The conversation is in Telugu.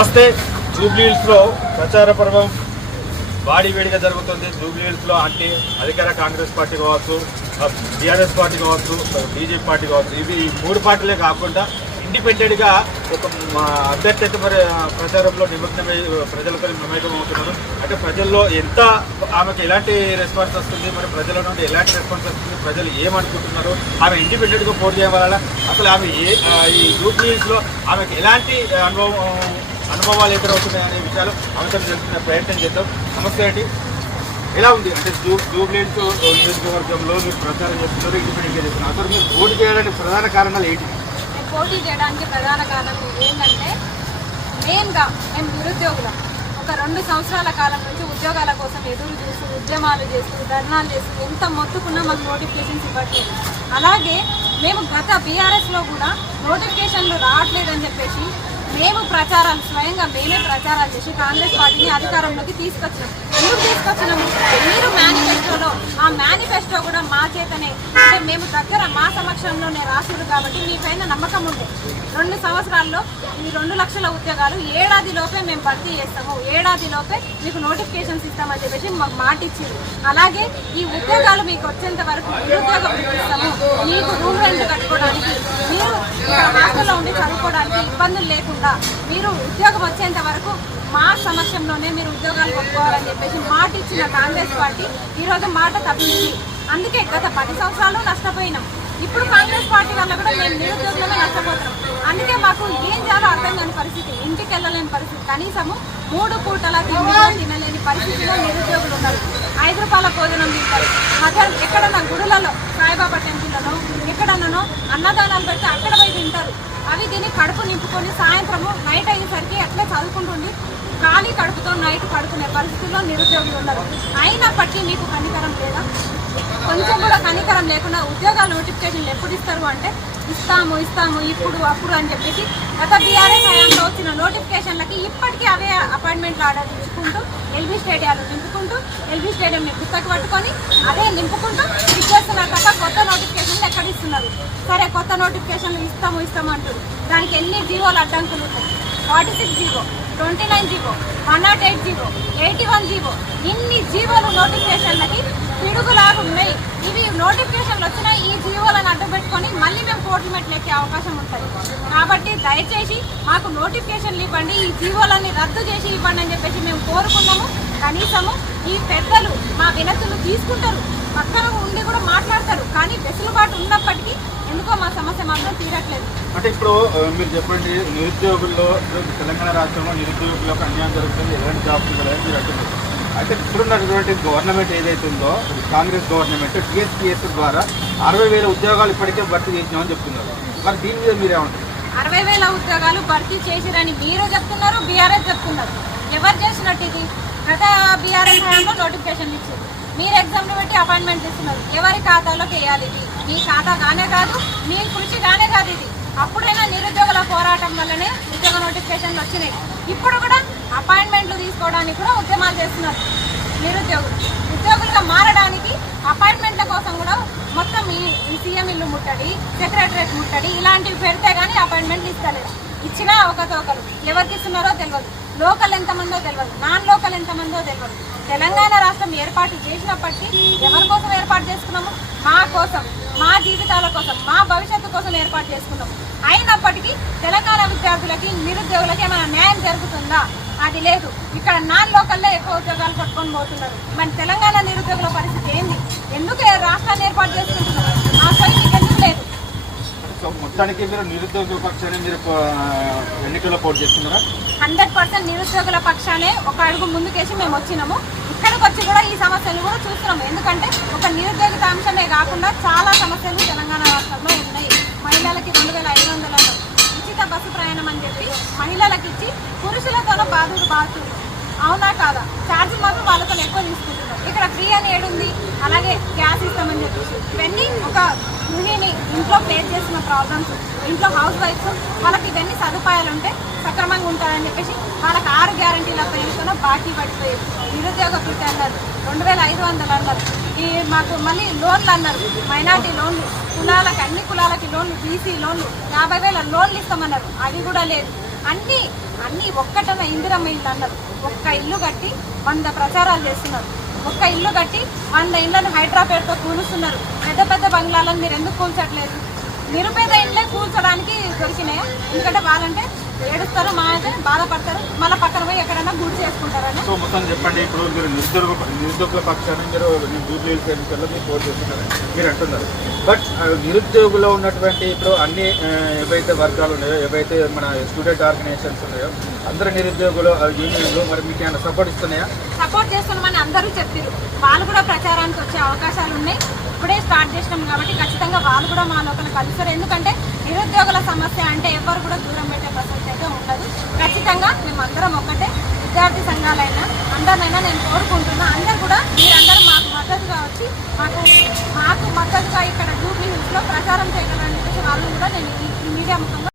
నమస్తే. జూబ్లీ హిల్స్ ప్రచార పర్వం వాడి వేడిగా జరుగుతుంది. జూబ్లీహిల్స్లో అంటే అధికార కాంగ్రెస్ పార్టీ కావచ్చు టీఆర్ఎస్ పార్టీ కావచ్చు బీజేపీ పార్టీ కావచ్చు ఇవి ఈ మూడు పార్టీలే కాకుండా ఇండిపెండెంట్గా ఒక అభ్యర్థి అయితే మరి ప్రచారంలో నిమగ్నమై ప్రజలతో నిమగ్నం అవుతున్నారు. అంటే ప్రజల్లో ఎంత ఆమెకు ఎలాంటి రెస్పాన్స్ వస్తుంది మరి ప్రజల నుండి ఎలాంటి రెస్పాన్స్ వస్తుంది ప్రజలు ఏమనుకుంటున్నారు ఆమె ఇండిపెండెంట్గా పోటీ చేయడం వల్ల అసలు ఆమె ఏ ఈ గ్రూప్ ఆమెకు ఎలాంటి అనుభవం అనుభవాలు ఎక్కడ అనే విషయాలు అంశం తెలుసుకునే ప్రయత్నం చేద్దాం. నమస్తే అండి. ఎలా ఉంది? అంటే జూ జూబ్లీన్స్ నియోజకవర్గంలో మీరు ప్రచారం చేస్తున్నారు ఇండిపెండెంట్ చేస్తున్నారు. అసలు మీరు పోటీ చేయడానికి ప్రధాన కారణాలు ఏంటి? పోటీ చేయడానికి ప్రధాన కారణం ఏంటంటే మెయిన్గా మేము నిరుద్యోగులం. ఒక రెండు సంవత్సరాల కాలం నుంచి ఉద్యోగాల కోసం ఎదురు చూస్తూ ఉద్యమాలు చేస్తూ ధర్నాలు చేస్తూ ఎంత మొత్తుకున్నా మాకు నోటిఫికేషన్స్ ఇవ్వట్లేదు. అలాగే మేము గత బీఆర్ఎస్లో కూడా నోటిఫికేషన్లు రావట్లేదని చెప్పేసి మేము ప్రచారాలు స్వయంగా మేమే ప్రచారాలు చేసి కాంగ్రెస్ పార్టీని అధికారంలోకి తీసుకొచ్చినాం. ఎందుకు తీసుకొచ్చినాము? మీరు మేనిఫెస్టోలో ఆ మేనిఫెస్టో కూడా మా చేతనే. అంటే మేము దగ్గర మా సమక్షంలోనే రాసుడు కాబట్టి మీ పైన నమ్మకం ఉంది. రెండు సంవత్సరాల్లో ఈ రెండు లక్షల ఉద్యోగాలు ఏడాది లోపే మేము భర్తీ చేస్తాము. ఏడాది లోపే మీకు నోటిఫికేషన్స్ ఇస్తామని చెప్పేసి మాకు మాట ఇచ్చింది. అలాగే ఈ ఉద్యోగాలు మీకు వచ్చేంత వరకు నిరుద్యోగం ఇస్తాము. మీకు రూమ్ రెంట్ కట్టుకోవడానికి మీరు హాస్టల్లో ఉండి చదువుకోవడానికి ఇబ్బందులు లేకుండా మీరు ఉద్యోగం వచ్చేంత వరకు మా సమక్షంలోనే మీరు ఉద్యోగాలు కొట్టుకోవాలని చెప్పేసి మాట ఇచ్చిన కాంగ్రెస్ పార్టీ ఈరోజు మాట తప్పింది అందుకే గత పది సంవత్సరాలు నష్టపోయినాం. ఇప్పుడు కాంగ్రెస్ పార్టీ వల్ల కూడా మేము నిరుద్యోగులమే నష్టపోతున్నాం. అందుకే మాకు ఏం చేయాలో అర్థం కాని పరిస్థితి. ఇంటికి వెళ్ళలేని పరిస్థితి. కనీసము మూడు పూటల తిండిలో తినలేని పరిస్థితిలో నిరుద్యోగులు ఉన్నారు. ఐదు రూపాయల భోజనం తింటారు. మధ్యాహ్నం ఎక్కడన్నా గుడులలో సాయిబాబా టెంపుల్లలో ఎక్కడన్నానో అన్నదానాలు పెడితే అక్కడ పోయి తింటారు. అవి తిని కడుపు నింపుకొని సాయంత్రము నైట్ అయ్యేసరికి అట్లే చదువుకుంటుండి ఖాళీ కడుపుతో నైట్ పడుకునే పరిస్థితుల్లో నిరుద్యోగులు ఉన్నారు. అయినప్పటికీ మీకు కనికరం లేదా? కొంచెం కూడా కనికరం లేకుండా ఉద్యోగాల నోటిఫికేషన్లు ఎప్పుడు ఇస్తారు అంటే ఇస్తాము ఇస్తాము ఇప్పుడు అప్పుడు అని చెప్పేసి గత బీఆర్ఎస్ హయాంలో వచ్చిన నోటిఫికేషన్లకి ఇప్పటికీ అవే అపాయింట్మెంట్లు ఆర్డర్ ఇచ్చుకుంటూ ఎల్బీ స్టేడియాలు నింపుకుంటూ ఎల్బీ స్టేడియంని గుత్తకు పట్టుకొని అదే నింపుకుంటూ ఇచ్చేస్తున్నారు తప్ప కొత్త నోటిఫికేషన్లు ఎక్కడ ఇస్తున్నారు సరే కొత్త నోటిఫికేషన్లు ఇస్తాము ఇస్తాము అంటారు దానికి ఎన్ని జీవోలు అడ్డంకులు ఉంటాయి? Forty six GO twenty nine GO one nought eight GO eighty one GO ఇన్ని జీవోలు నోటిఫికేషన్లకి పిడుగులాగా ఉన్నాయి. ఇవి నోటిఫికేషన్లు వచ్చినా ఈ జీవోలను అడ్డు పెట్టుకొని మళ్ళీ మేము కోర్టు మెట్లెక్కే అవకాశం ఉంటుంది. కాబట్టి దయచేసి మాకు నోటిఫికేషన్లు ఇవ్వండి ఈ జీవోలన్నీ రద్దు చేసి ఇవ్వండి అని చెప్పేసి మేము కోరుకున్నాము. కనీసము ఈ పెద్దలు మా వినతులు తీసుకుంటారు. పక్కన ఉండి కూడా మాట్లాడతారు. కానీ వెసులుబాటు ఉన్నప్పటికీ ఎందుకో మా సమస్య మాత్రం తీరట్లేదు. అంటే ఇప్పుడు మీరు చెప్పండి నిరుద్యోగుల్లో తెలంగాణ రాష్ట్రంలో నిరుద్యోగులకు అన్యాయం జరుగుతుంది ఎలాంటి జాబ్స్ మీరు అంటున్నారు. అయితే ఇప్పుడున్నటువంటి గవర్నమెంట్ ఏదైతే ఉందో కాంగ్రెస్ గవర్నమెంట్ టీఎస్పీఎస్ ద్వారా అరవై వేల ఉద్యోగాలు ఇప్పటికే భర్తీ చేసినామని చెప్తున్నారు. మరి దీని మీద మీరేమంటారు అరవై వేల ఉద్యోగాలు భర్తీ చేసిరని మీరు చెప్తున్నారు బీఆర్ఎస్ చెప్తున్నారు. ఎవరు చేసినట్టు ఇది? గత బీఆర్ఎస్ హయాంలో నోటిఫికేషన్ ఇచ్చింది. మీరు ఎగ్జామ్లు పెట్టి అపాయింట్మెంట్ ఇస్తున్నారు. ఎవరి ఖాతాలోకి వేయాలి ఇది? మీ ఖాతా కానే కాదు మీ కృషి కానే కాదు ఇది. అప్పుడైనా నిరుద్యోగుల పోరాటం వల్లనే ఉద్యోగ నోటిఫికేషన్లు వచ్చినాయి. ఇప్పుడు కూడా అపాయింట్మెంట్లు తీసుకోవడానికి కూడా ఉద్యమాలు చేస్తున్నారు నిరుద్యోగులు. ఉద్యోగులుగా మారడానికి అపాయింట్మెంట్ల కోసం కూడా మొత్తం ఈ ఈ సీఎం ఇల్లు ముట్టడి సెక్రటరేట్ ముట్టడి ఇలాంటివి పెడితే కానీ అపాయింట్మెంట్లు ఇస్తలేదు ఇచ్చినా ఒకతొకరు ఎవరికి ఇస్తున్నారో తెలియదు. లోకల్ ఎంతమందో తెలియదు నాన్ లోకల్ ఎంతమందో తెలియదు తెలంగాణ రాష్ట్రం ఏర్పాటు చేసినప్పటికీ ఎవరి కోసం ఏర్పాటు చేసుకున్నాము? మా కోసం మా జీవితాల కోసం మా భవిష్యత్తు కోసం ఏర్పాటు చేసుకున్నాము. అయినప్పటికీ తెలంగాణ విద్యార్థులకి నిరుద్యోగులకి ఏమైనా న్యాయం జరుగుతుందా? అది లేదు. ఇక్కడ నాన్ లోకల్లో ఎక్కువ ఉద్యోగాలు పట్టుకొని పోతున్నారు. మన తెలంగాణ నిరుద్యోగుల పరిస్థితి ఏంది? ఎందుకు రాష్ట్రాన్ని ఏర్పాటు చేసుకుంటున్నారు? ఆ సొయ్యి మీకు ఎందుకు లేదు సో మొత్తానికి మీరు నిరుద్యోగుల పక్షాన్ని మీరు ఎన్నికల్లో పోటీ చేస్తున్నారా? హండ్రెడ్ పర్సెంట్ నిరుద్యోగుల పక్షానే ఒక అడుగు ముందుకేసి మేము వచ్చినాము. ఇక్కడికి వచ్చి కూడా ఈ సమస్యలు కూడా చూస్తున్నాము. ఎందుకంటే ఒక నిరుద్యోగిత అంశమే కాకుండా చాలా సమస్యలు తెలంగాణ రాష్ట్రంలో ఉన్నాయి. మహిళలకి రెండు వేల ఐదు వందలలో ఉచిత బస్సు ప్రయాణం అని చెప్పి మహిళలకు ఇచ్చి పురుషులతోనూ బాధుడు బాధుడు అవునా కాదా? ఛార్జీలు మాత్రం వాళ్ళతో ఎక్కువ తీసుకుంటున్నారు ఇక్కడ ఫ్రీ అని ఏడుంది? అలాగే గ్యాస్ ఇస్తామని చెప్పేసి. ఇంట్లో ఫేస్ చేస్తున్న ప్రాబ్లమ్స్ ఇంట్లో హౌస్ వైఫ్స్ వాళ్ళకి ఇవన్నీ సదుపాయాలు ఉంటే సక్రమంగా ఉంటారని చెప్పేసి వాళ్ళకి ఆరు గ్యారంటీల పేరుతో బాకీ పడిపోయేది నిరుద్యోగ కృతి అన్నారు. రెండు వేల ఐదు వందలు అన్నారు. ఈ మాకు మళ్ళీ లోన్లు అన్నారు. మైనార్టీ లోన్లు కులాలకి అన్ని కులాలకి లోన్లు బీసీ లోన్లు యాభై వేల లోన్లు ఇస్తామన్నారు. అది కూడా లేదు. అన్ని అన్నీ ఒక్కటమే ఇందిరమ్మ ఇల్లు అన్నారు. ఒక్క ఇల్లు కట్టి వంద ప్రచారాలు చేస్తున్నారు. ఒక్క ఇల్లు కట్టి వంద ఇళ్ళను హైదరాబాద్తో కూలుస్తున్నారు. పెద్ద పెద్ద బంగ్లాలను మీరు ఎందుకు కూల్చట్లేదు? నిరుపేద ఇళ్ళే కూల్చడానికి దొరికినాయి? ఎందుకంటే వాళ్ళంటే ఏడుస్తారు? మా అయితే బాధపడతారు. మళ్ళీ పక్కన పోయి ఎక్కడైనా గుడి చేసుకుంటారని. సో మొత్తం చెప్పండి ఇప్పుడు మీరు నిరుద్యోగ నిరుద్యోగుల పక్షాన్ని మీరు జూబ్లీ ఎన్నికల్లో మీరు పోటీ చేస్తున్నారు మీరు అంటున్నారు. బట్ నిరుద్యోగులో ఉన్నటువంటి ఇప్పుడు అన్ని ఏవైతే వర్గాలు ఉన్నాయో ఏవైతే మన స్టూడెంట్ ఆర్గనైజేషన్స్ ఉన్నాయో అందరు నిరుద్యోగులు యూనియన్లు మరి మీకు ఏమైనా సపోర్ట్ ఇస్తున్నాయా? సపోర్ట్ చేస్తున్నామని అందరూ చెప్పారు వాళ్ళు కూడా ప్రచారానికి వచ్చే అవకాశాలు ఉన్నాయి. ఇప్పుడే స్టార్ట్ చేసినాం కాబట్టి ఖచ్చితంగా వాళ్ళు కూడా మా లోపల కలుస్తారు. ఎందుకంటే నిరుద్యోగుల సమస్య అంటే ఎవరు కూడా దూరం పెట్టే ప్రసక్తి ఉండదు ఖచ్చితంగా మేము అందరం ఒక్కటే విద్యార్థి సంఘాలైనా అందరినైనా నేను కోరుకుంటున్నా. అందరు కూడా మీరందరూ మాకు మద్దతుగా వచ్చి మాకు మాకు మద్దతుగా ఇక్కడ జూబ్లీ హిల్స్లో ప్రచారం చేయగలని చెప్పేసి వాళ్ళు కూడా నేను మీడియా ముఖంగా